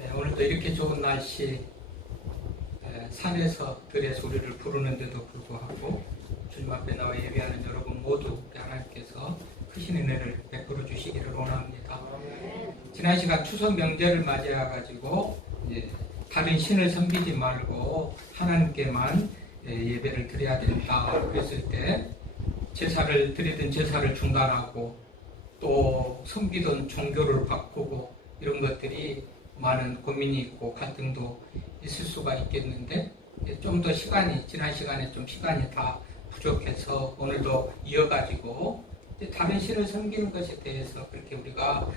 네, 오늘도 이렇게 좋은 날씨 산에서 들의 소리를 부르는데도 불구하고 주님 앞에 나와 예배하는 여러분 모두 하나님께서 크신 은혜를 베풀어 주시기를 원합니다. 지난 시간 추석 명절을 맞이해가지고 다른 신을 섬기지 말고 하나님께만 예배를 드려야 된다 그랬을 때 제사를 드리던 제사를 중단하고 또 섬기던 종교를 바꾸고 이런 것들이 많은 고민이 있고 갈등도 있을 수가 있겠는데 좀 더 지난 시간에 좀 시간이 다 부족해서 오늘도 이어가지고 다른 신을 섬기는 것에 대해서 그렇게 우리가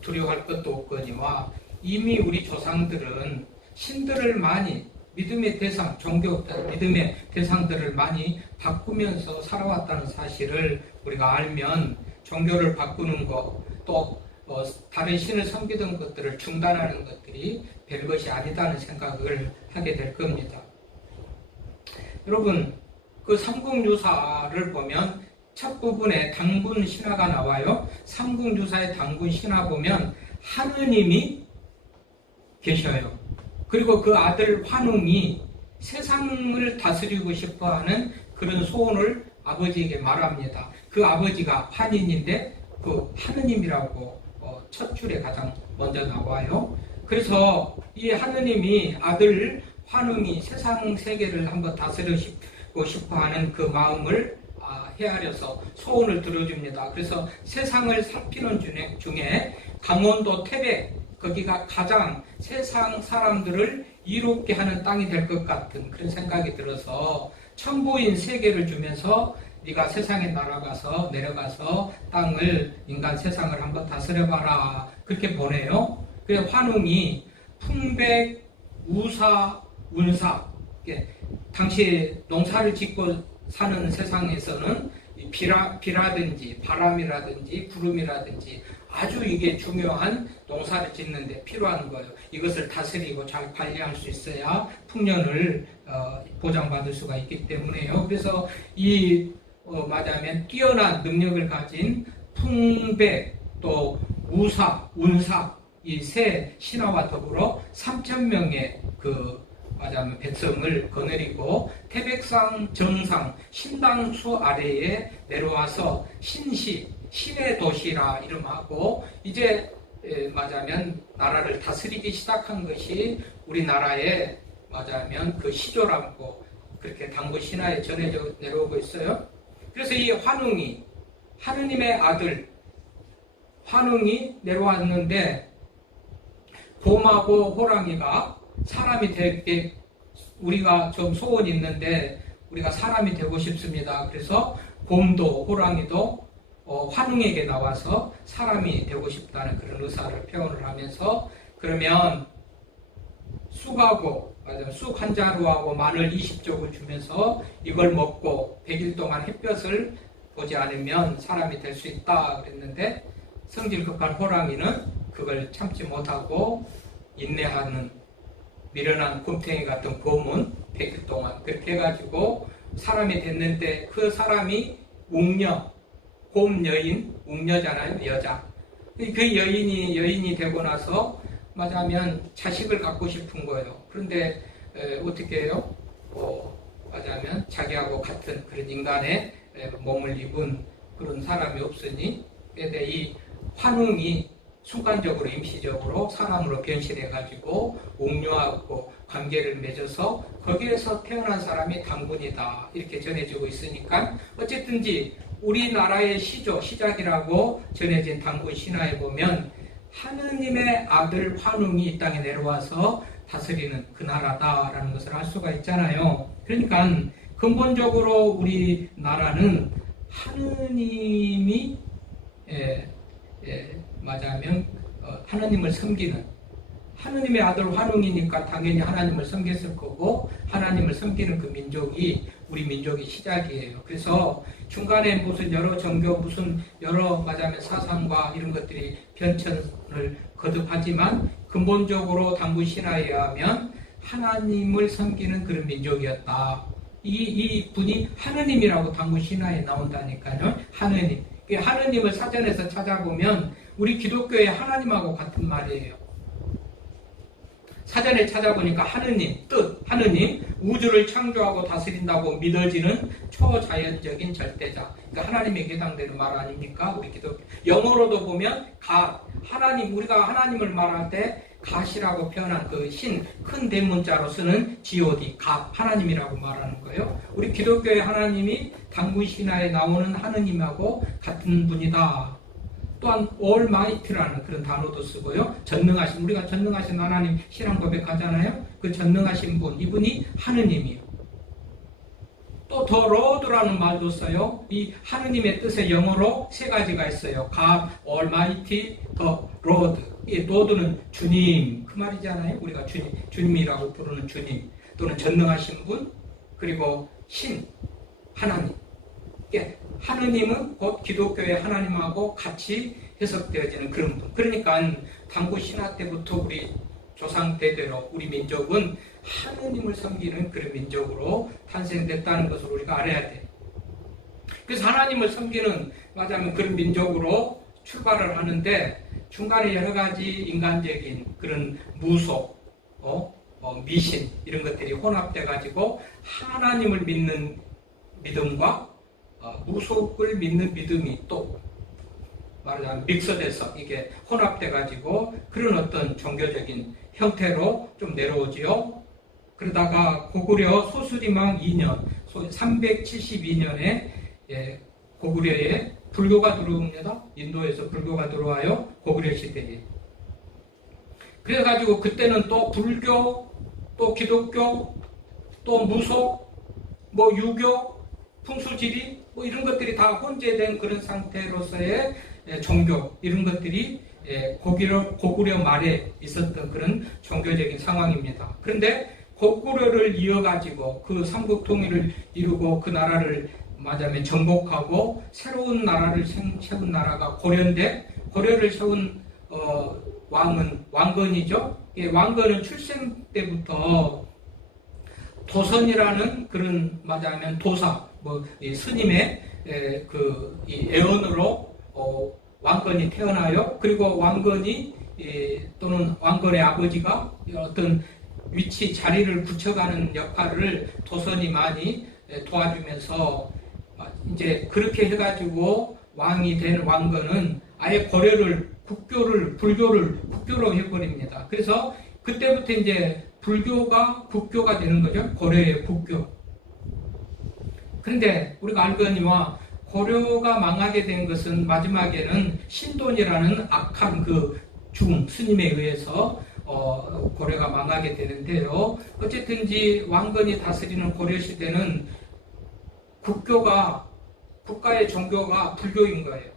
두려워할 것도 없거니와 이미 우리 조상들은 신들을 많이 믿음의 대상, 믿음의 대상들을 많이 바꾸면서 살아왔다는 사실을 우리가 알면 종교를 바꾸는 것, 또 다른 신을 섬기던 것들을 중단하는 것들이 별것이 아니다는 생각을 하게 될 겁니다. 여러분, 그 삼국유사를 보면 첫 부분에 당군 신화가 나와요. 삼국유사의 당군 신화 보면 하느님이 계셔요. 그리고 그 아들 환웅이 세상을 다스리고 싶어하는 그런 소원을 아버지에게 말합니다. 그 아버지가 환인인데 그 하느님이라고 첫 줄에 가장 먼저 나와요. 그래서 이 하느님이 아들 환웅이 세상 세계를 한번 다스리고 싶어하는 그 마음을 헤아려서 소원을 들어줍니다. 그래서 세상을 살피는 중에 강원도 태백 거기가 가장 세상 사람들을 이롭게 하는 땅이 될 것 같은 그런 생각이 들어서 천부인 세계를 주면서 네가 세상에 내려가서 땅을 인간 세상을 한번 다스려봐라 그렇게 보내요. 그래서 환웅이 풍백, 우사, 운사 당시 농사를 짓고 사는 세상에서는 비라든지 바람이라든지 구름이라든지 아주 이게 중요한 농사를 짓는데 필요한 거예요. 이것을 다스리고 잘 관리할 수 있어야 풍년을 보장받을 수가 있기 때문에요. 그래서 말하자면 뛰어난 능력을 가진 풍백 또 우사, 운사 이 세 신하와 더불어 3,000명의 말하자면 백성을 거느리고 태백산 정상 신당수 아래에 내려와서 신의 도시라 이름하고 이제 말하자면 나라를 다스리기 시작한 것이 우리나라의 말하자면 그 시조라고 그렇게 당군 신화에 전해져 내려오고 있어요. 그래서 이 환웅이 하느님의 아들 환웅이 내려왔는데 곰하고 호랑이가 사람이 되게 우리가 좀 소원이 있는데 우리가 사람이 되고 싶습니다. 그래서 곰도 호랑이도 환웅에게 나와서 사람이 되고 싶다는 그런 의사를 표현을 하면서 그러면 쑥 한 자루하고 마늘 20쪽을 주면서 이걸 먹고 100일 동안 햇볕을 보지 않으면 사람이 될 수 있다 그랬는데 성질급한 호랑이는 그걸 참지 못하고 인내하는 미련한 곰탱이 같은 곰은 100일 동안 그렇게 해가지고 사람이 됐는데 그 사람이 웅녀, 곰 여인, 웅녀잖아요, 여자. 그 여인이 되고 나서 말하자면 자식을 갖고 싶은 거예요. 그런데 어떻게 해요? 말하자면 자기하고 같은 그런 인간의 몸을 입은 그런 사람이 없으니 이 환웅이 순간적으로 임시적으로 사람으로 변신해가지고 웅녀하고 관계를 맺어서 거기에서 태어난 사람이 당군이다 이렇게 전해지고 있으니까 어쨌든지 우리나라의 시작이라고 전해진 당군 신화에 보면 하느님의 아들 환웅이 이 땅에 내려와서 다스리는 그 나라다라는 것을 알 수가 있잖아요. 그러니까 근본적으로 우리나라는 하느님이 말하자면 하나님을 섬기는 하느님의 아들 환웅이니까 당연히 하나님을 섬겼을 거고 하나님을 섬기는 그 민족이 우리 민족의 시작이에요. 그래서 중간에 무슨 여러 종교 여러 말하자면 사상과 이런 것들이 변천을 거듭하지만 근본적으로 당군 신화에 의하면 하나님을 섬기는 그런 민족이었다. 이 분이 하느님이라고 당군 신화에 나온다니까요. 하느님을 사전에서 찾아보면 우리 기독교의 하나님하고 같은 말이에요. 사전에 찾아보니까 하느님, 뜻, 하느님, 우주를 창조하고 다스린다고 믿어지는 초자연적인 절대자. 그러니까 하나님에 해당되는 말 아닙니까? 우리 기독교. 영어로도 보면 갓, 하나님, 우리가 하나님을 말할 때 갓이라고 표현한 그 신, 큰 대문자로 쓰는 God, 갓, 하나님이라고 말하는 거예요. 우리 기독교의 하나님이 당군 신화에 나오는 하느님하고 같은 분이다. 또한 Almighty라는 그런 단어도 쓰고요. 전능하신, 우리가 전능하신 하나님 신앙 고백하잖아요. 그 전능하신 분, 이분이 하느님이요. 또 The Lord라는 말도 써요. 이 하느님의 뜻의 영어로 세 가지가 있어요. God, Almighty, The Lord. 이 Lord는 주님, 그 말이잖아요. 우리가 주님이라고 부르는 주님, 또는 전능하신 분, 그리고 신, 하나님. 하느님은 곧 기독교의 하나님하고 같이 해석되어지는 그런 분. 그러니까 당구 신화 때부터 우리 조상 대대로 우리 민족은 하느님을 섬기는 그런 민족으로 탄생됐다는 것을 우리가 알아야 돼. 그래서 하나님을 섬기는 맞아면 그런 민족으로 출발을 하는데 중간에 여러 가지 인간적인 그런 무속, 미신 이런 것들이 혼합돼 가지고 하나님을 믿는 믿음과 무속을 믿는 믿음이 또 말하자면 믹서돼서 이게 혼합돼 가지고 그런 어떤 종교적인 형태로 좀 내려오지요. 그러다가 고구려 소수리망 2년 372년에 고구려에 불교가 들어옵니다. 인도에서 불교가 들어와요. 고구려 시대에. 그래가지고 그때는 또 불교, 또 기독교, 또 무속, 뭐 유교, 풍수지리 뭐 이런 것들이 다 혼재된 그런 상태로서의 종교 이런 것들이 고구려 말에 있었던 그런 종교적인 상황입니다. 그런데 고구려를 이어가지고 그 삼국 통일을 이루고 그 나라를 맞으면 정복하고 새로운 나라를 세운 나라가 고려인데 고려를 세운 왕은 왕건이죠. 왕건은 출생 때부터 도선이라는 그런 맞아면 도사 스님의 이 애언으로 왕건이 태어나요. 그리고 왕건이 또는 왕건의 아버지가 어떤 위치 자리를 굳혀가는 역할을 도선이 많이 도와주면서 이제 그렇게 해가지고 왕이 된 왕건은 아예 고려를 불교로 해버립니다. 그래서 그때부터 이제 불교가 국교가 되는 거죠. 고려의 국교. 그런데 우리가 알거니와 고려가 망하게 된 것은 마지막에는 신돈이라는 악한 그 스님에 의해서 고려가 망하게 되는데요. 어쨌든지 왕건이 다스리는 고려 시대는 국가의 종교가 불교인 거예요.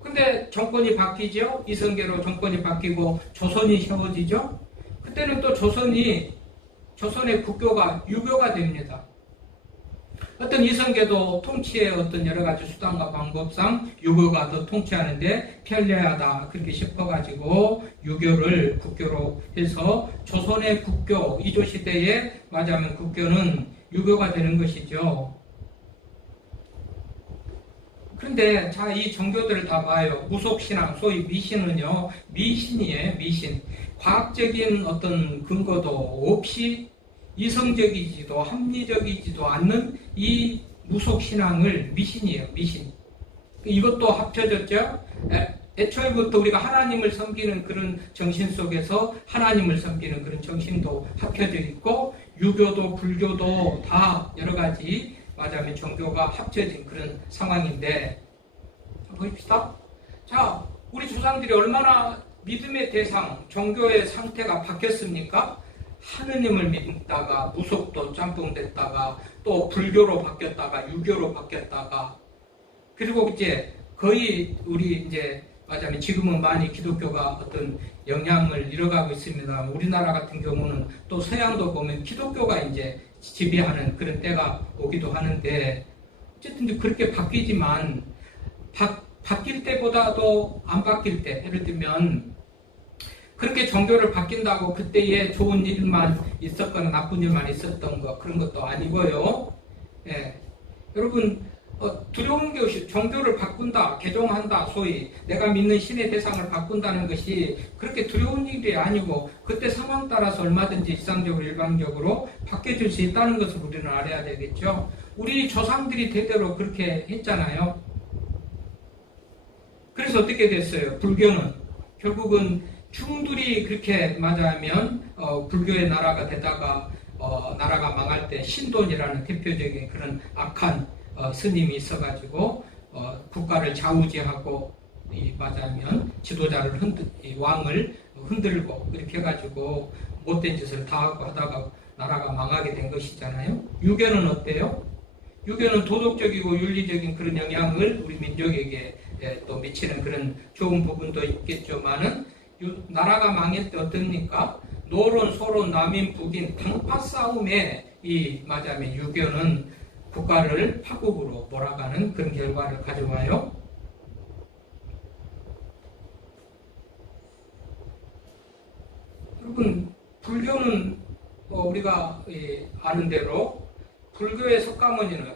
근데 정권이 바뀌죠. 이성계로 정권이 바뀌고 조선이 세워지죠. 그때는 또 조선의 국교가 유교가 됩니다. 어떤 이성계도 통치의 어떤 여러 가지 수단과 방법상 유교가 더 통치하는데 편리하다 그렇게 싶어가지고 유교를 국교로 해서 조선의 국교 이조 시대에 맞이하면 국교는 유교가 되는 것이죠. 그런데 자, 이 종교들을 다 봐요. 무속신앙, 소위 미신은요, 미신이에요, 미신. 과학적인 어떤 근거도 없이 이성적이지도 합리적이지도 않는 이 무속신앙을 미신이에요, 미신. 이것도 합쳐졌죠. 애초에부터 우리가 하나님을 섬기는 그런 정신 속에서 하나님을 섬기는 그런 정신도 합쳐져 있고, 유교도 불교도 다 여러 가지 맞아면 종교가 합쳐진 그런 상황인데, 보십시다. 자, 우리 조상들이 얼마나 믿음의 대상, 종교의 상태가 바뀌었습니까? 하느님을 믿다가 무속도 짬뽕됐다가 또 불교로 바뀌었다가 유교로 바뀌었다가 그리고 이제 거의 우리 이제 맞아면 지금은 많이 기독교가 어떤 영향을 잃어가고 있습니다. 우리나라 같은 경우는 또 서양도 보면 기독교가 이제 지배하는 그런 때가 오기도 하는데 어쨌든 그렇게 바뀌지만 바뀔 때보다도 안 바뀔 때 예를 들면 그렇게 종교를 바뀐다고 그때에 좋은 일만 있었거나 나쁜 일만 있었던 거 그런 것도 아니고요. 예. 여러분 두려운 것이 종교를 바꾼다, 개종한다, 소위 내가 믿는 신의 대상을 바꾼다는 것이 그렇게 두려운 일이 아니고 그때 상황 따라서 얼마든지 일상적으로 일방적으로 바뀌어질 수 있다는 것을 우리는 알아야 되겠죠. 우리 조상들이 대대로 그렇게 했잖아요. 그래서 어떻게 됐어요? 불교는 결국은 중들이 그렇게 맞아하면 불교의 나라가 되다가 나라가 망할 때 신돈이라는 대표적인 그런 악한 스님이 있어가지고 국가를 좌우지하고 맞아하면 지도자를 왕을 흔들고 이렇게 해가지고 못된 짓을 다 하고 하다가 나라가 망하게 된 것이잖아요. 유교는 어때요? 유교는 도덕적이고 윤리적인 그런 영향을 우리 민족에게 또 미치는 그런 좋은 부분도 있겠지만은 나라가 망할 때 어떻습니까? 노론, 소론, 남인, 북인 당파 싸움에 맞아하면 유교는 국가를 파국으로 몰아가는 그런 결과를 가져와요. 여러분, 불교는 우리가 아는 대로 불교의 석가모니는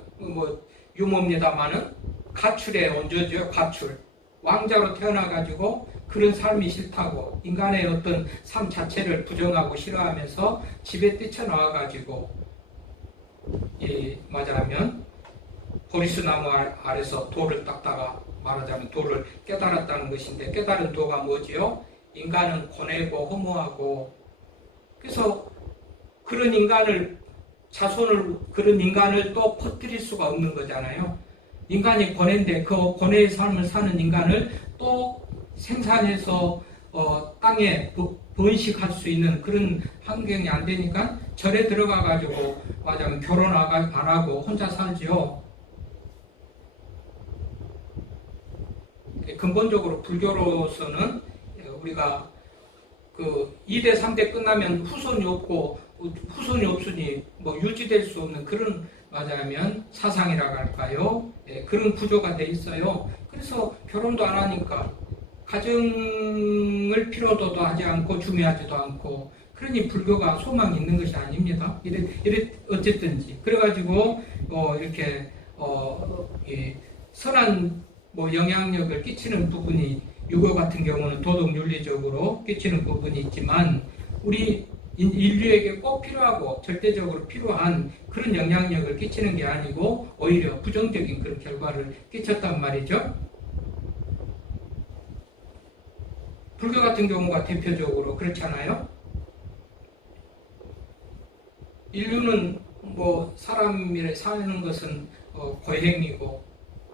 유모입니다만은 가출의 원조죠. 가출. 왕자로 태어나가지고 그런 삶이 싫다고 인간의 어떤 삶 자체를 부정하고 싫어하면서 집에 뛰쳐나와가지고 맞아하면 보리수나무 아래서 돌을 닦다가 말하자면 돌을 깨달았다는 것인데 깨달은 도가 뭐지요? 인간은 고뇌고 허무하고 그래서 그런 인간을 그런 인간을 또 퍼뜨릴 수가 없는 거잖아요. 인간이 고뇌인데 그 고뇌의 삶을 사는 인간을 또 생산해서 땅에 번식할 수 있는 그런 환경이 안 되니까 절에 들어가 가지고 맞아면 결혼 안 하고 혼자 살지요. 근본적으로 불교로서는 우리가 그 2대 3대 끝나면 후손이 없고 후손이 없으니 유지될 수 없는 그런 맞아면 사상이라고 할까요? 그런 구조가 돼 있어요. 그래서 결혼도 안 하니까 가정을 필요도 하지 않고 중요하지도 않고 그러니 불교가 소망이 있는 것이 아닙니다. 이래 어쨌든지 그래가지고 이렇게 선한 영향력을 끼치는 부분이 유교 같은 경우는 도덕 윤리적으로 끼치는 부분이 있지만 우리 인류에게 꼭 필요하고 절대적으로 필요한 그런 영향력을 끼치는 게 아니고 오히려 부정적인 그런 결과를 끼쳤단 말이죠. 불교 같은 경우가 대표적으로 그렇잖아요. 인류는 사람이 사는 것은 고행이고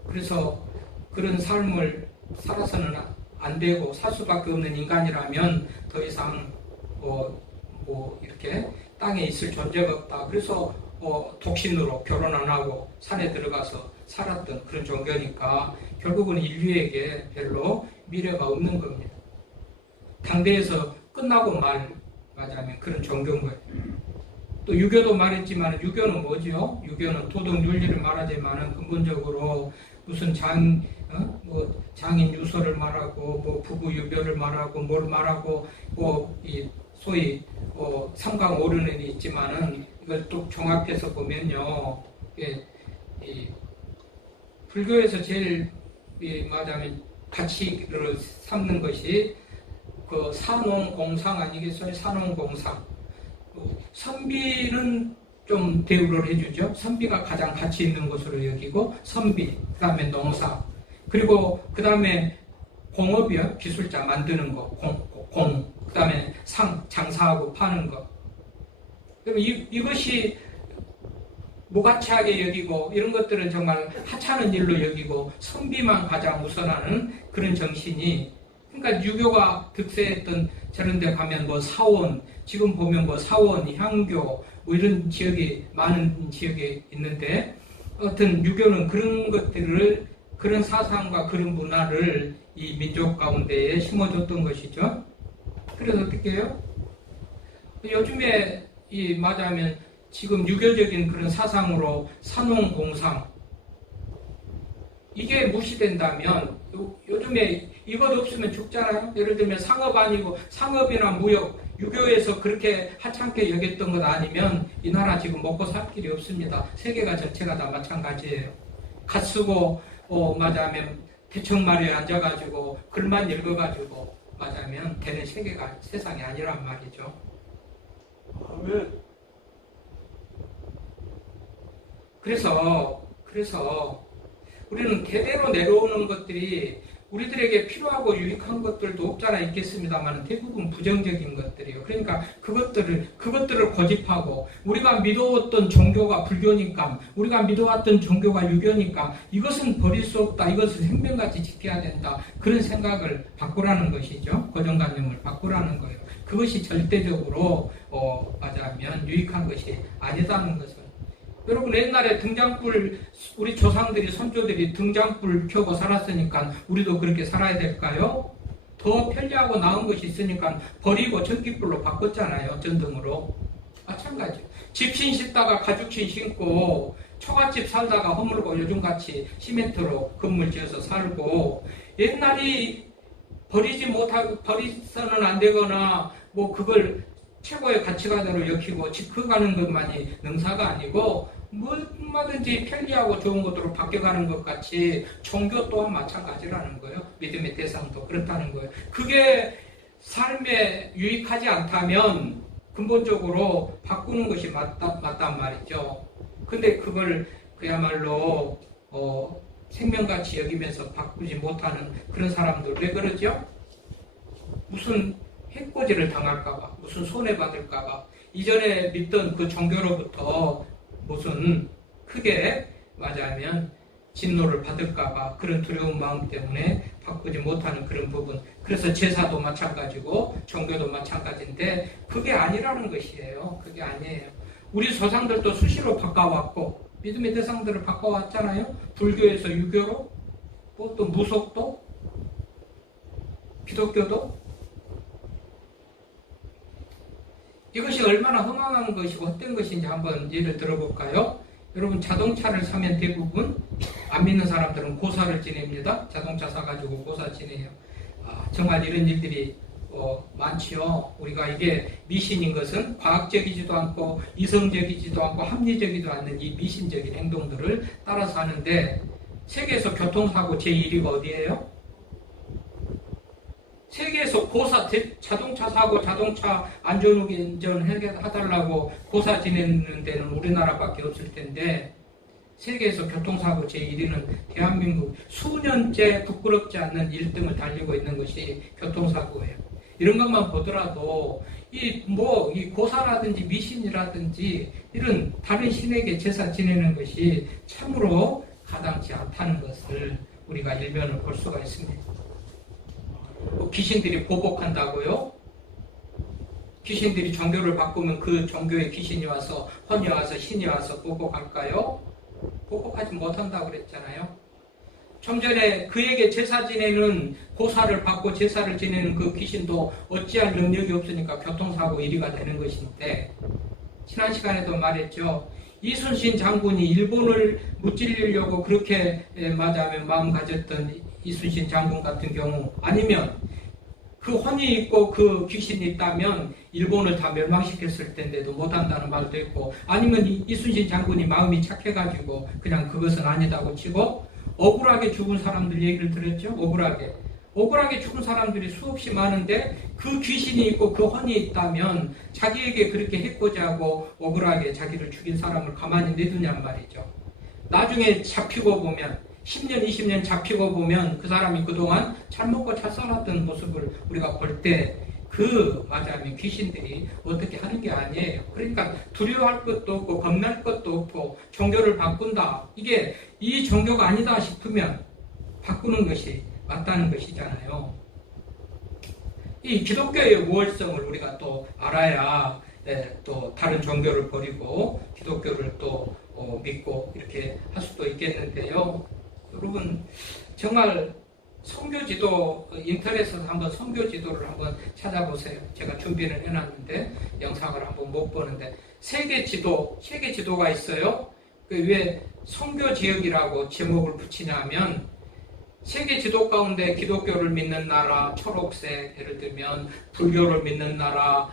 그래서 그런 삶을 살아서는 안 되고 살 수밖에 없는 인간이라면 더 이상 이렇게 땅에 있을 존재가 없다. 그래서 독신으로 결혼 안 하고 산에 들어가서 살았던 그런 종교니까 결국은 인류에게 별로 미래가 없는 겁니다. 당대에서 끝나고 맞아면 그런 종교인 거예요. 또 유교도 말했지만 유교는 뭐죠? 유교는 도덕 윤리를 말하지만 근본적으로 무슨 장인 유서를 말하고 부부 유별을 말하고 뭘 말하고 소위 삼강 오륜이 있지만은 이걸 또 종합해서 보면요, 불교에서 제일 말하자면 가치를 삼는 것이 그 산홍공상 아니겠어요? 산홍공상. 선비는 좀 대우를 해주죠. 선비가 가장 가치 있는 것으로 여기고 선비, 그 다음에 농사, 그리고 그 다음에 공업이요. 기술자 만드는 거, 그 다음에 장사하고 파는 거. 그럼 이것이 무가치하게 여기고 이런 것들은 정말 하찮은 일로 여기고 선비만 가장 우선하는 그런 정신이, 그러니까 유교가 득세했던 저런 데 가면 사원, 지금 보면 사원, 향교 이런 지역이 많은 지역에 있는데 어떤 유교는 그런 것들을, 그런 사상과 그런 문화를 이 민족 가운데에 심어줬던 것이죠. 그래서 어떻게 해요? 요즘에 맞아하면 지금 유교적인 그런 사상으로 산홍공상 이게 무시된다면 요즘에 이것 없으면 죽잖아요. 예를 들면 상업 아니고 상업이나 무역, 유교에서 그렇게 하찮게 여겼던 것 아니면 이 나라 지금 먹고 살 길이 없습니다. 세계가 전체가 다 마찬가지예요. 갓 쓰고 맞아면 대청마루에 앉아가지고 글만 읽어가지고 맞아면 되는 세상이 아니란 말이죠. 아멘. 그래서 우리는 대대로 내려오는 것들이 우리들에게 필요하고 유익한 것들도 없잖아 있겠습니다만 대부분 부정적인 것들이에요. 그러니까 그것들을 고집하고 우리가 믿어왔던 종교가 불교니까 우리가 믿어왔던 종교가 유교니까 이것은 버릴 수 없다. 이것은 생명같이 지켜야 된다. 그런 생각을 바꾸라는 것이죠. 고정관념을 바꾸라는 거예요. 그것이 절대적으로 맞아면 유익한 것이 아니다는 것을. 여러분 옛날에 등장불 우리 조상들이 선조들이 등장불 켜고 살았으니까 우리도 그렇게 살아야 될까요? 더 편리하고 나은 것이 있으니까 버리고 전기불로 바꿨잖아요. 전등으로. 마찬가지. 집신 싣다가 가죽신 신고 초가집 살다가 허물고 요즘같이 시멘트로 건물 지어서 살고 옛날이 버리서는 안 되거나 뭐 그걸 최고의 가치관으로 여기고 지켜가는 것만이 능사가 아니고 뭐든지 편리하고 좋은 것으로 바뀌어가는 것 같이 종교 또한 마찬가지라는 거예요. 믿음의 대상도 그렇다는 거예요. 그게 삶에 유익하지 않다면 근본적으로 바꾸는 것이 맞단 말이죠. 근데 그걸 그야말로 생명같이 여기면서 바꾸지 못하는 그런 사람들 왜 그러죠? 무슨 해코지를 당할까봐, 무슨 손해받을까봐, 이전에 믿던 그 종교로부터 무슨 크게 맞아면 진노를 받을까봐 그런 두려운 마음 때문에 바꾸지 못하는 그런 부분. 그래서 제사도 마찬가지고 종교도 마찬가지인데 그게 아니라는 것이에요. 그게 아니에요. 우리 조상들도 수시로 바꿔왔고 믿음의 대상들을 바꿔왔잖아요. 불교에서 유교로, 또 무속도, 기독교도. 이것이 얼마나 허망한 것이고 헛된 것인지 한번 예를 들어볼까요? 여러분 자동차를 사면 대부분 안 믿는 사람들은 고사를 지냅니다. 자동차 사가지고 고사 지내요. 정말 이런 일들이 많지요. 우리가 이게 미신인 것은 과학적이지도 않고 이성적이지도 않고 합리적이지도 않는 이 미신적인 행동들을 따라서 하는데 세계에서 교통사고 제1위가 어디예요? 세계에서 고사, 자동차 사고, 자동차 안전운전 해달라고 고사 지내는 데는 우리나라밖에 없을 텐데 세계에서 교통사고 제1위는 대한민국 수년째 부끄럽지 않는 1등을 달리고 있는 것이 교통사고예요. 이런 것만 보더라도 이 고사라든지 미신이라든지 이런 다른 신에게 제사 지내는 것이 참으로 가당치 않다는 것을 우리가 일면을 볼 수가 있습니다. 귀신들이 보복한다고요? 귀신들이 종교를 바꾸면 그 종교의 귀신이 와서 혼이 와서 신이 와서 보복할까요? 보복하지 못한다고 그랬잖아요. 좀 전에 그에게 제사 지내는 고사를 받고 제사를 지내는 그 귀신도 어찌할 능력이 없으니까 교통사고 1위가 되는 것인데 지난 시간에도 말했죠. 이순신 장군이 일본을 무찔리려고 그렇게 맞아면 마음 가졌던 이순신 장군 같은 경우 아니면 그 혼이 있고 그 귀신이 있다면 일본을 다 멸망시켰을 텐데도 못한다는 말도 있고 아니면 이순신 장군이 마음이 착해가지고 그냥 그것은 아니다고 치고 억울하게 죽은 사람들 얘기를 들었죠. 억울하게 죽은 사람들이 수없이 많은데 그 귀신이 있고 그 혼이 있다면 자기에게 그렇게 해코지 하고 억울하게 자기를 죽인 사람을 가만히 내두냔 말이죠. 나중에 잡히고 보면 10년, 20년 잡히고 보면 그 사람이 그동안 잘 먹고 잘 살았던 모습을 우리가 볼 때 맞아면 귀신들이 어떻게 하는 게 아니에요. 그러니까 두려워할 것도 없고 겁날 것도 없고 종교를 바꾼다. 이게 이 종교가 아니다 싶으면 바꾸는 것이 맞다는 것이잖아요. 이 기독교의 우월성을 우리가 또 알아야 또 다른 종교를 버리고 기독교를 또 믿고 이렇게 할 수도 있겠는데요. 여러분 정말 선교지도 인터넷에서 한번 선교지도를 한번 찾아보세요. 제가 준비를 해놨는데 영상을 한번 못 보는데 세계 지도가 있어요. 왜 선교지역이라고 제목을 붙이냐면 세계 지도 가운데 기독교를 믿는 나라 초록색, 예를 들면 불교를 믿는 나라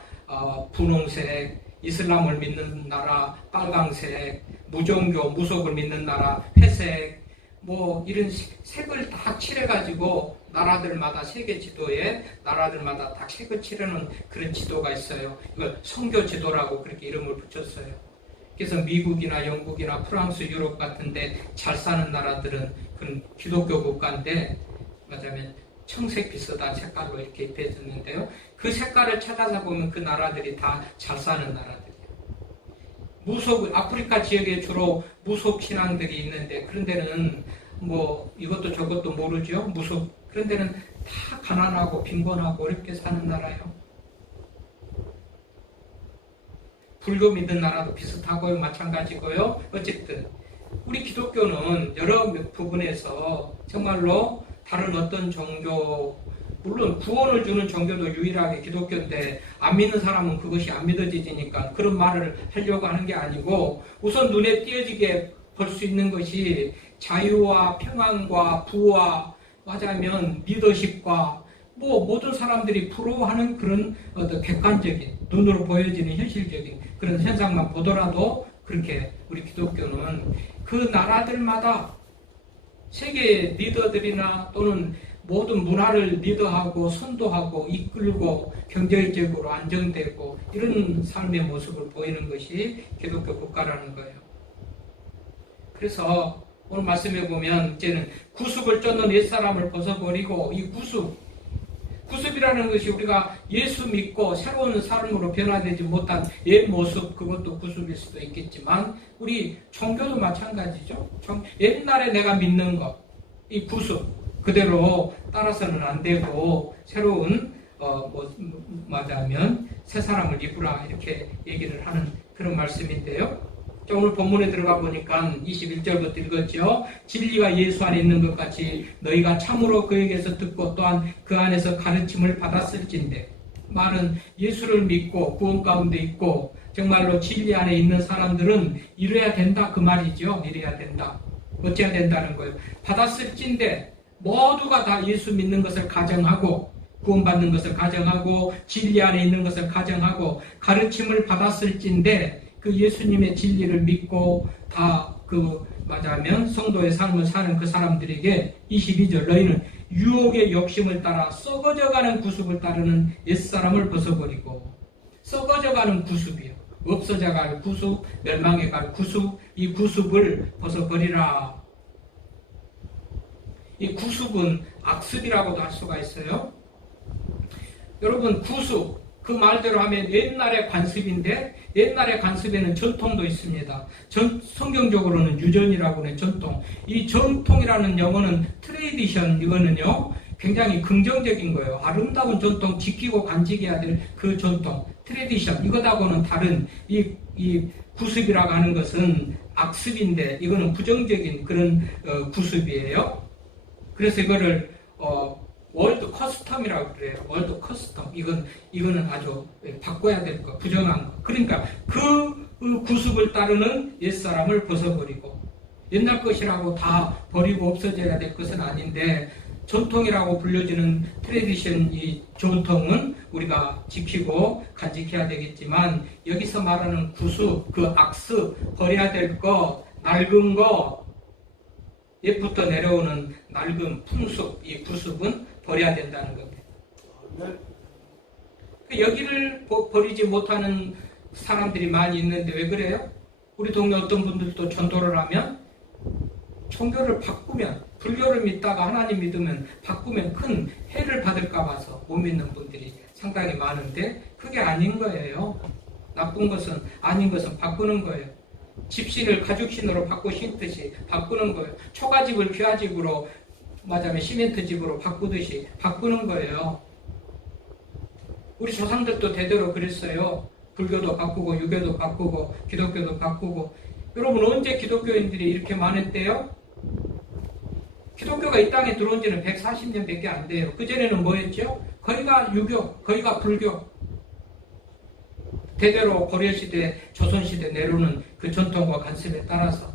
분홍색, 이슬람을 믿는 나라 빨강색, 무종교 무속을 믿는 나라 회색, 뭐 이런 색을 다 칠해가지고 나라들마다 세계 지도에 나라들마다 다 색을 칠해놓은 그런 지도가 있어요. 이걸 선교 지도라고 그렇게 이름을 붙였어요. 그래서 미국이나 영국이나 프랑스, 유럽 같은데 잘 사는 나라들은 그런 기독교 국가인데 말하자면 청색 비슷한 색깔로 이렇게 입혀졌는데요. 그 색깔을 찾아서 보면 그 나라들이 다 잘 사는 나라들이에요. 아프리카 지역에 주로 무속 신앙들이 있는데 그런 데는 뭐 이것도 저것도 모르죠. 그런 데는 다 가난하고 빈곤하고 어렵게 사는 나라예요. 불교 믿는 나라도 비슷하고요. 마찬가지고요. 어쨌든 우리 기독교는 여러 부분에서 정말로 다른 어떤 종교, 물론 구원을 주는 종교도 유일하게 기독교인데 안 믿는 사람은 그것이 안 믿어지니까 그런 말을 하려고 하는 게 아니고 우선 눈에 띄어지게 볼 수 있는 것이 자유와 평안과 부와 하자면 리더십과 뭐 모든 사람들이 부러워하는 그런 어떤 객관적인 눈으로 보여지는 현실적인 그런 현상만 보더라도 그렇게 우리 기독교는 그 나라들마다 세계 리더들이나 또는 모든 문화를 리더하고 선도하고 이끌고 경제적으로 안정되고 이런 삶의 모습을 보이는 것이 기독교 국가라는 거예요. 그래서 오늘 말씀해 보면 이제는 구습을 쫓는 옛사람을 벗어버리고 이 구습이라는 것이 우리가 예수 믿고 새로운 삶으로 변화되지 못한 옛 모습, 그것도 구습일 수도 있겠지만 우리 종교도 마찬가지죠. 옛날에 내가 믿는 것, 이 구습 그대로 따라서는 안 되고 새로운 말하자면 새 사람을 입으라 이렇게 얘기를 하는 그런 말씀인데요. 오늘 본문에 들어가 보니까 21절부터 읽었죠. 진리가 예수 안에 있는 것 같이 너희가 참으로 그에게서 듣고 또한 그 안에서 가르침을 받았을진데, 말은 예수를 믿고 구원 가운데 있고 정말로 진리 안에 있는 사람들은 이래야 된다 그 말이죠. 이래야 된다. 어찌해야 된다는 거예요. 받았을진데 모두가 다 예수 믿는 것을 가정하고 구원받는 것을 가정하고 진리 안에 있는 것을 가정하고 가르침을 받았을진데 그 예수님의 진리를 믿고 다 말하자면 성도의 삶을 사는 그 사람들에게 22절 너희는 유혹의 욕심을 따라 썩어져가는 구습을 따르는 옛사람을 벗어버리고 썩어져가는 구습이요. 없어져갈 구습, 멸망해갈 구습, 이 구습을 벗어버리라. 이 구습은 악습이라고도 할 수가 있어요. 여러분 구습 그 말대로 하면 옛날의 관습인데 옛날의 관습에는 전통도 있습니다. 성경적으로는 유전이라고 하는 전통. 이 전통이라는 영어는 트레디션 이거는요 굉장히 긍정적인 거예요. 아름다운 전통 지키고 간직해야 될 그 전통 트레디션 이것하고는 다른 이 구습이라고 하는 것은 악습인데 이거는 부정적인 그런 구습이에요. 그래서 이거를 월드 커스텀이라고 그래요. 월드 커스텀. 이거는 아주 바꿔야 될 거, 부정한 거. 그러니까 그 구습을 따르는 옛사람을 벗어버리고 옛날 것이라고 다 버리고 없어져야 될 것은 아닌데 전통이라고 불려지는 트레디션 이 전통은 우리가 지키고 간직해야 되겠지만 여기서 말하는 구습, 그 악습, 버려야 될 거, 낡은 거, 옛부터 내려오는 낡은 풍습, 이 구습은 버려야 된다는 겁니다. 여기를 버리지 못하는 사람들이 많이 있는데 왜 그래요? 우리 동네 어떤 분들도 전도를 하면 종교를 바꾸면 불교를 믿다가 하나님 믿으면 바꾸면 큰 해를 받을까 봐서 못 믿는 분들이 상당히 많은데 그게 아닌 거예요. 나쁜 것은 아닌 것은 바꾸는 거예요. 집신을 가죽신으로 바꾸신듯이 바꾸는 거예요. 초가집을 귀화집으로 말하자면 시멘트 집으로 바꾸듯이 바꾸는 거예요. 우리 조상들도 대대로 그랬어요. 불교도 바꾸고 유교도 바꾸고 기독교도 바꾸고. 여러분 언제 기독교인들이 이렇게 많았대요? 기독교가 이 땅에 들어온 지는 140년밖에 안 돼요. 그전에는 뭐였죠? 거기가 유교, 거기가 불교. 대대로 고려시대, 조선시대 내려오는 그 전통과 관습에 따라서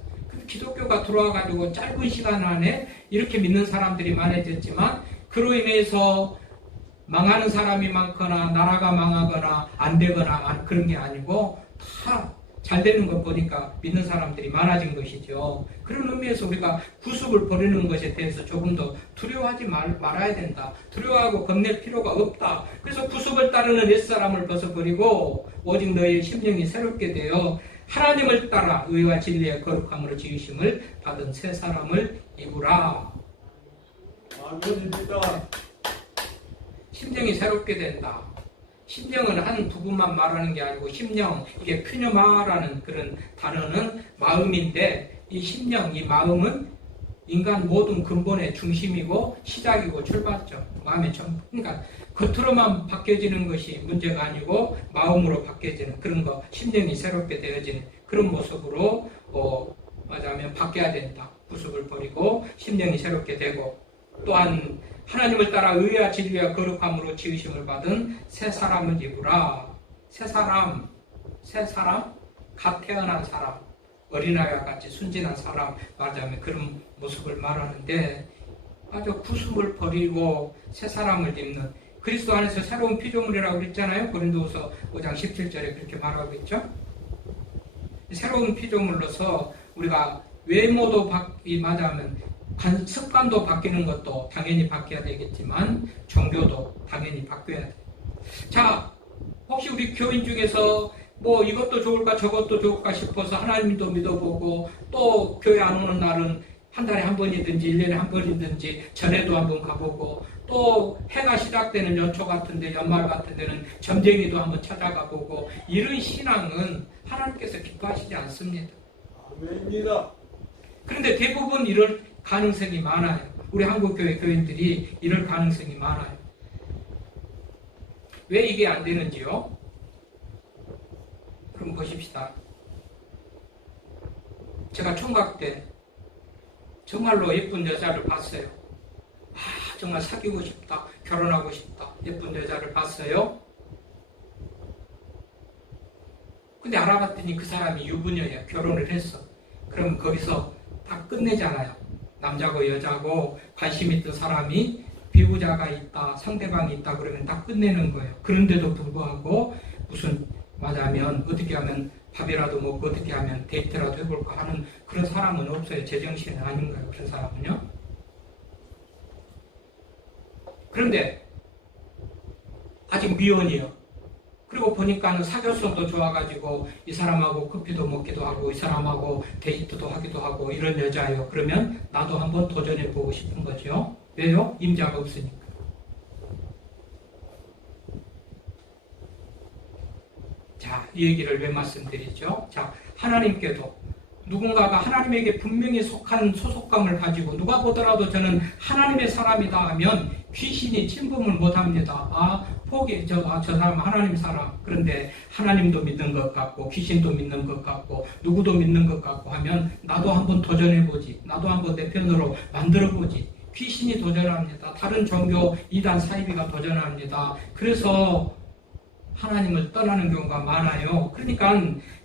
기독교가 들어와가지고 짧은 시간 안에 이렇게 믿는 사람들이 많아졌지만 그로 인해서 망하는 사람이 많거나 나라가 망하거나 안 되거나 그런 게 아니고 다 잘 되는 것 보니까 믿는 사람들이 많아진 것이죠. 그런 의미에서 우리가 구습을 버리는 것에 대해서 조금 더 두려워하지 말아야 된다. 두려워하고 겁낼 필요가 없다. 그래서 구습을 따르는 옛사람을 벗어버리고 오직 너희의 심령이 새롭게 되어 하나님을 따라 의와 진리의 거룩함으로 지으심을 받은 새 사람을 입으라. 아멘입니다. 심령이 새롭게 된다. 심령은 한 부분만 말하는 게 아니고 심령, 이게 퓨녀마라는 그런 단어는 마음인데 이 심령, 이 마음은 인간 모든 근본의 중심이고 시작이고 출발점, 마음의 전. 그러니까 겉으로만 바뀌어지는 것이 문제가 아니고 마음으로 바뀌어지는 그런 거, 심령이 새롭게 되어지는 그런 모습으로 말하자면 바뀌어야 된다. 구습을 버리고 심령이 새롭게 되고 또한 하나님을 따라 의와 진리와 거룩함으로 지으심을 받은 새 사람을 입으라. 새 사람, 갓 태어난 사람, 어린아이와 같이 순진한 사람, 말하자면 그런 모습을 말하는데 아주 구습을 버리고 새 사람을 입는 그리스도 안에서 새로운 피조물이라고 그랬잖아요. 고린도후서 5장 17절에 그렇게 말하고 있죠. 새로운 피조물로서 우리가 외모도 맞아면 습관도 바뀌는 것도 당연히 바뀌어야 되겠지만 종교도 당연히 바뀌어야 돼요. 자, 혹시 우리 교인 중에서 뭐 이것도 좋을까 저것도 좋을까 싶어서 하나님도 믿어보고 또 교회 안 오는 날은 한 달에 한 번이든지 1년에 한 번이든지 전에도 한번 가보고 또 해가 시작되는 연초 같은 데 연말 같은 데는 점쟁이도 한번 찾아가 보고 이런 신앙은 하나님께서 기뻐하시지 않습니다. 아멘입니다. 그런데 대부분 이럴 가능성이 많아요. 우리 한국교회 교인들이 이럴 가능성이 많아요. 왜 이게 안 되는지요? 그럼 보십시다. 제가 총각 때 정말로 예쁜 여자를 봤어요. 정말 사귀고 싶다, 결혼하고 싶다, 예쁜 여자를 봤어요. 근데 알아봤더니 그 사람이 유부녀예요. 결혼을 했어. 그럼 거기서 다 끝내잖아요. 남자고 여자고 관심 있던 사람이 배우자가 있다, 상대방이 있다 그러면 다 끝내는 거예요. 그런데도 불구하고 무슨 맞으면 어떻게 하면 밥이라도 먹고 어떻게 하면 데이트라도 해볼까 하는 그런 사람은 없어요. 제정신은 아닌 거예요. 그런 사람은요. 그런데 아직 미혼이에요. 그리고 보니까는 사교성도 좋아가지고 이 사람하고 커피도 먹기도 하고 이 사람하고 데이트도 하기도 하고 이런 여자예요. 그러면 나도 한번 도전해보고 싶은 거죠. 왜요? 임자가 없으니까. 자, 이 얘기를 왜 말씀드리죠? 자, 하나님께도 누군가가 하나님에게 분명히 속한 소속감을 가지고 누가 보더라도 저는 하나님의 사람이다 하면 귀신이 침범을 못합니다. 저 사람 하나님 사람. 그런데 하나님도 믿는 것 같고 귀신도 믿는 것 같고 누구도 믿는 것 같고 하면 나도 한번 도전해보지. 나도 한번 내 편으로 만들어보지. 귀신이 도전합니다. 다른 종교 이단 사이비가 도전합니다. 그래서 하나님을 떠나는 경우가 많아요. 그러니까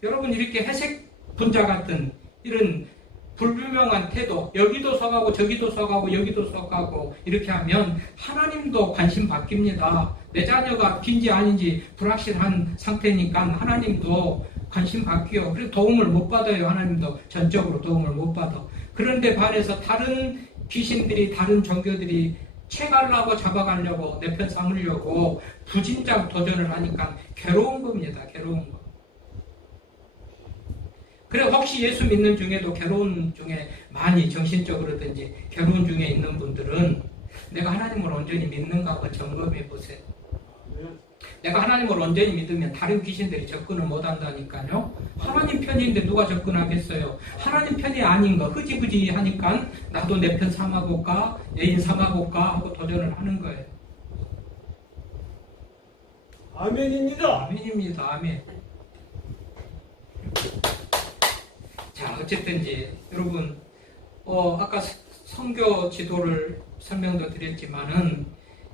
여러분 이렇게 회색 분자 같은 이런 불분명한 태도, 여기도 서가고 저기도 서가고 여기도 서가고 이렇게 하면 하나님도 관심 바뀝니다. 내 자녀가 빈지 아닌지 불확실한 상태니까 하나님도 관심 바뀌어. 그래서 도움을 못 받아요. 하나님도 전적으로 도움을 못 받아. 그런데 반해서 다른 귀신들이, 다른 종교들이 채가려고 잡아가려고 내 편 삼으려고 부진장 도전을 하니까 괴로운 겁니다. 괴로운 거. 그래 혹시 예수 믿는 중에도 괴로운 중에 많이 정신적으로든지 괴로운 중에 있는 분들은 내가 하나님을 온전히 믿는가 한번 점검해 보세요. 내가 하나님을 온전히 믿으면 다른 귀신들이 접근을 못한다니까요. 하나님 편인데 누가 접근하겠어요. 하나님 편이 아닌 거 흐지부지 하니까 나도 내 편 삼아볼까 애인 삼아볼까 하고 도전을 하는 거예요. 아멘입니다. 아멘입니다. 아멘. 자, 어쨌든지 여러분 아까 선교 지도를 설명도 드렸지만은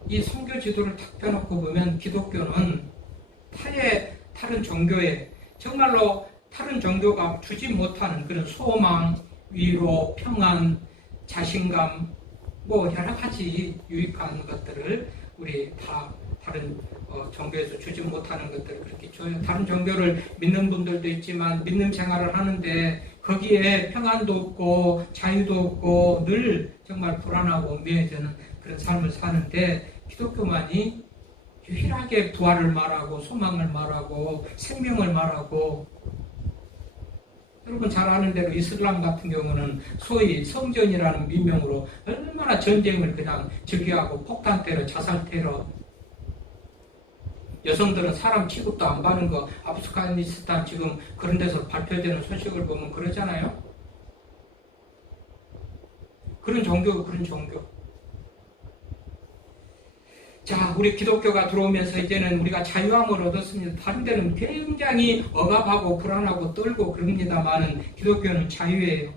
이 선교 지도를 딱 펴놓고 보면 기독교는 다른 종교에 정말로 다른 종교가 주지 못하는 그런 소망, 위로, 평안, 자신감 뭐 여러 가지 유익한 것들을 우리 다 다른 종교에서 주지 못하는 것들을 그렇게 줘요. 다른 종교를 믿는 분들도 있지만 믿는 생활을 하는데 거기에 평안도 없고 자유도 없고 늘 정말 불안하고 ом매해지는 그런 삶을 사는데 기독교만이 유일하게 부활을 말하고 소망을 말하고 생명을 말하고 여러분 잘 아는 대로 이슬람 같은 경우는 소위 성전이라는 민명으로 얼마나 전쟁을 그냥 즉위하고 폭탄 테러, 자살 테러 여성들은 사람 취급도 안 받는 거 아프가니스탄 지금 그런 데서 발표되는 소식을 보면 그러잖아요. 그런 종교. 자, 우리 기독교가 들어오면서 이제는 우리가 자유함을 얻었습니다. 다른 데는 굉장히 억압하고 불안하고 떨고 그럽니다만은 기독교는 자유예요.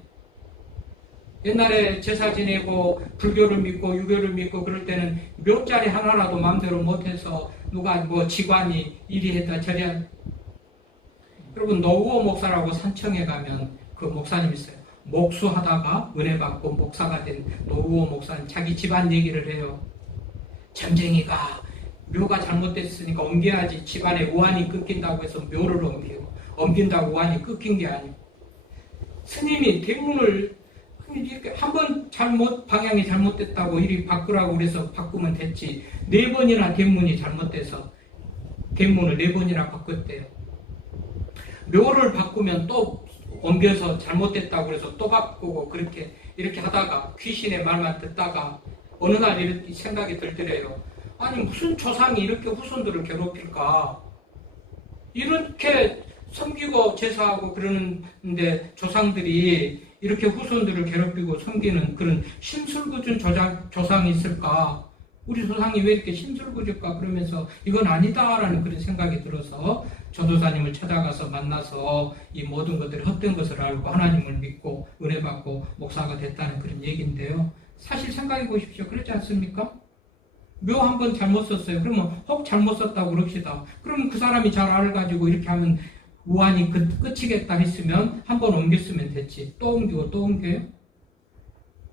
옛날에 제사 지내고 불교를 믿고 유교를 믿고 그럴 때는 묘자리 하나라도 마음대로 못해서 누가 뭐 직관이 이리 했다 저리 했다. 여러분 노우호 목사라고 산청에 가면 그 목사님 있어요. 목수하다가 은혜 받고 목사가 된 노우호 목사님 자기 집안 얘기를 해요. 점쟁이가 묘가 잘못됐으니까 옮겨야지 집안에 우환이 끊긴다고 해서 묘를 옮긴다고 우환이 끊긴 게 아니고 스님이 대문을 이렇게 한 번 방향이 잘못됐다고 이리 바꾸라고 그래서 바꾸면 됐지 4번이나 대문이 잘못돼서 대문을 4번이나 바꿨대요. 묘를 바꾸면 또 옮겨서 잘못됐다고 그래서 또 바꾸고 그렇게 이렇게 하다가 귀신의 말만 듣다가 어느 날 이렇게 생각이 들더래요. 아니 무슨 조상이 이렇게 후손들을 괴롭힐까? 이렇게 섬기고 제사하고 그러는데 조상들이 이렇게 후손들을 괴롭히고 섬기는 그런 심술궂은 조상이 있을까? 우리 조상이 왜 이렇게 심술궂을까? 그러면서 이건 아니다라는 그런 생각이 들어서 전도사님을 찾아가서 만나서 이 모든 것들이 헛된 것을 알고 하나님을 믿고 은혜 받고 목사가 됐다는 그런 얘기인데요. 사실 생각해 보십시오. 그렇지 않습니까? 묘 한 번 잘못 썼어요. 그러면 혹 잘못 썼다고 그럽시다. 그러면 그 사람이 잘 알아가지고 이렇게 하면 우환이 끝이겠다 했으면 한 번 옮겼으면 됐지. 또 옮기고 또 옮겨요?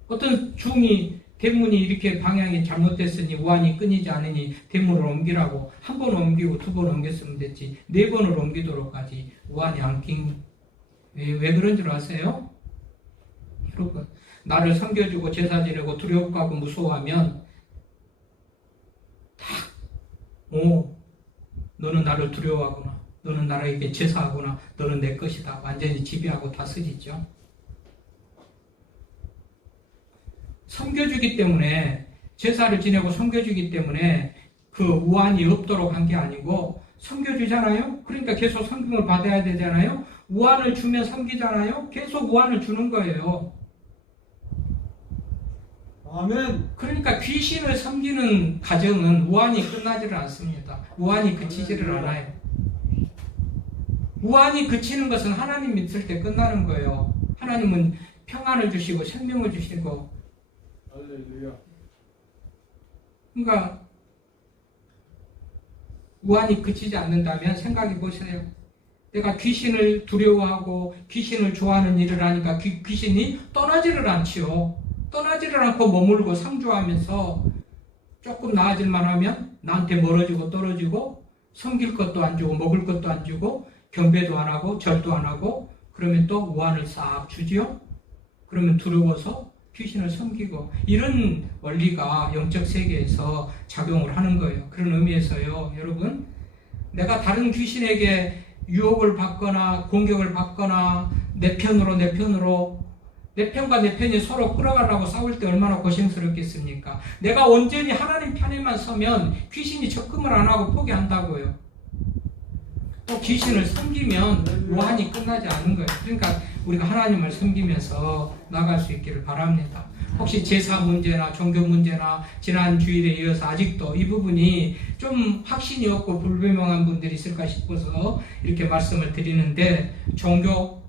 어떤 중이 대문이 이렇게 방향이 잘못됐으니 우환이 끊이지 않으니 대문을 옮기라고 한 번 옮기고 2번 옮겼으면 됐지. 4번을 옮기도록 하지. 우환이 안 낀. 왜 그런 줄 아세요? 여러분 나를 섬겨주고 제사 지내고 두려워하고 무서워하면 너는 나를 두려워하구나. 너는 나에게 제사하구나. 너는 내 것이다. 완전히 지배하고 다스리죠. 섬겨주기 때문에 제사를 지내고 섬겨주기 때문에 그 우환이 없도록 한 게 아니고 섬겨주잖아요. 그러니까 계속 섬김을 받아야 되잖아요. 우환을 주면 섬기잖아요. 계속 우환을 주는 거예요. 아멘. 그러니까 귀신을 섬기는 과정은 우환이 끝나지를 않습니다. 우환이 그치지를 않아요. 우환이 그치는 것은 하나님 믿을 때 끝나는 거예요. 하나님은 평안을 주시고 생명을 주시고. 할렐루야. 그러니까 우환이 그치지 않는다면 생각해 보세요. 내가 귀신을 두려워하고 귀신을 좋아하는 일을 하니까 귀신이 떠나지를 않지요. 떠나지를 않고 머물고 상주하면서 조금 나아질만 하면 나한테 멀어지고 떨어지고 섬길 것도 안 주고 먹을 것도 안 주고 경배도 안 하고 절도 안 하고 그러면 또 우환을 싹 주지요. 그러면 두려워서 귀신을 섬기고 이런 원리가 영적 세계에서 작용을 하는 거예요. 그런 의미에서요. 여러분 내가 다른 귀신에게 유혹을 받거나 공격을 받거나 내 편과 내 편이 서로 끌어가려고 싸울 때 얼마나 고생스럽겠습니까? 내가 온전히 하나님 편에만 서면 귀신이 접근을 안 하고 포기한다고요. 또 귀신을 섬기면 우환이 끝나지 않은 거예요. 그러니까 우리가 하나님을 섬기면서 나갈 수 있기를 바랍니다. 혹시 제사 문제나 종교 문제나 지난 주일에 이어서 아직도 이 부분이 좀 확신이 없고 불분명한 분들이 있을까 싶어서 이렇게 말씀을 드리는데 종교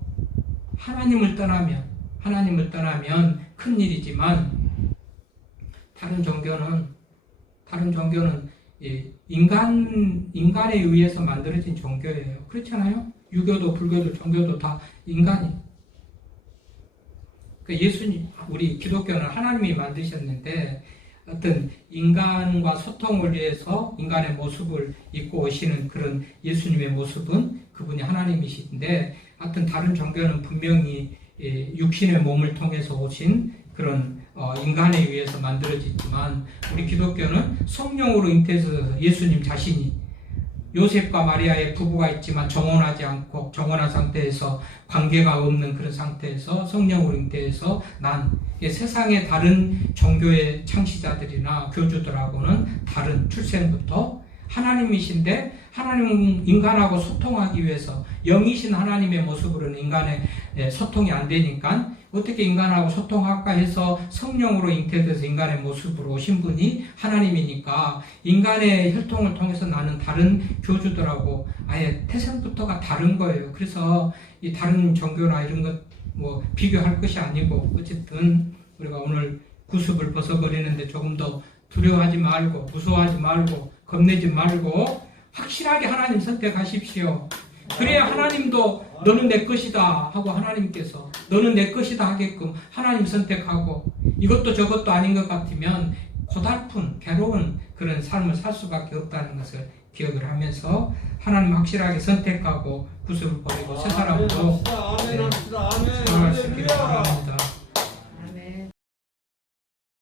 하나님을 떠나면 큰일이지만 다른 종교는 인간에 의해서 만들어진 종교예요. 그렇잖아요? 유교도 불교도 종교도 다 인간이. 그러니까 예수님, 우리 기독교는 하나님이 만드셨는데 어떤 인간과 소통을 위해서 인간의 모습을 입고 오시는 그런 예수님의 모습은 그분이 하나님이신데, 하여튼 다른 종교는 분명히 육신의 몸을 통해서 오신 그런 인간에 의해서 만들어지지만, 우리 기독교는 성령으로 잉태해서 예수님 자신이 요셉과 마리아의 부부가 있지만 정혼하지 않고 정혼한 상태에서 관계가 없는 그런 상태에서 성령으로 잉태해서 난 세상의 다른 종교의 창시자들이나 교주들하고는 다른 출생부터 하나님이신데, 하나님은 인간하고 소통하기 위해서 영이신 하나님의 모습으로는 인간의 소통이 안 되니까 어떻게 인간하고 소통할까 해서 성령으로 잉태돼서 인간의 모습으로 오신 분이 하나님이니까, 인간의 혈통을 통해서 나는 다른 교주들하고 아예 태생부터가 다른 거예요. 그래서 이 다른 종교나 이런 것 뭐 비교할 것이 아니고, 어쨌든 우리가 오늘 구습을 벗어버리는데 조금 더 두려워하지 말고 무서워하지 말고 겁내지 말고 확실하게 하나님 선택하십시오. 그래야 하나님도 너는 내 것이다 하고, 하나님께서 너는 내 것이다 하게끔 하나님 선택하고, 이것도 저것도 아닌 것 같으면 고달픈 괴로운 그런 삶을 살 수밖에 없다는 것을 기억을 하면서 하나님 확실하게 선택하고 구습을 버리고 새 사람으로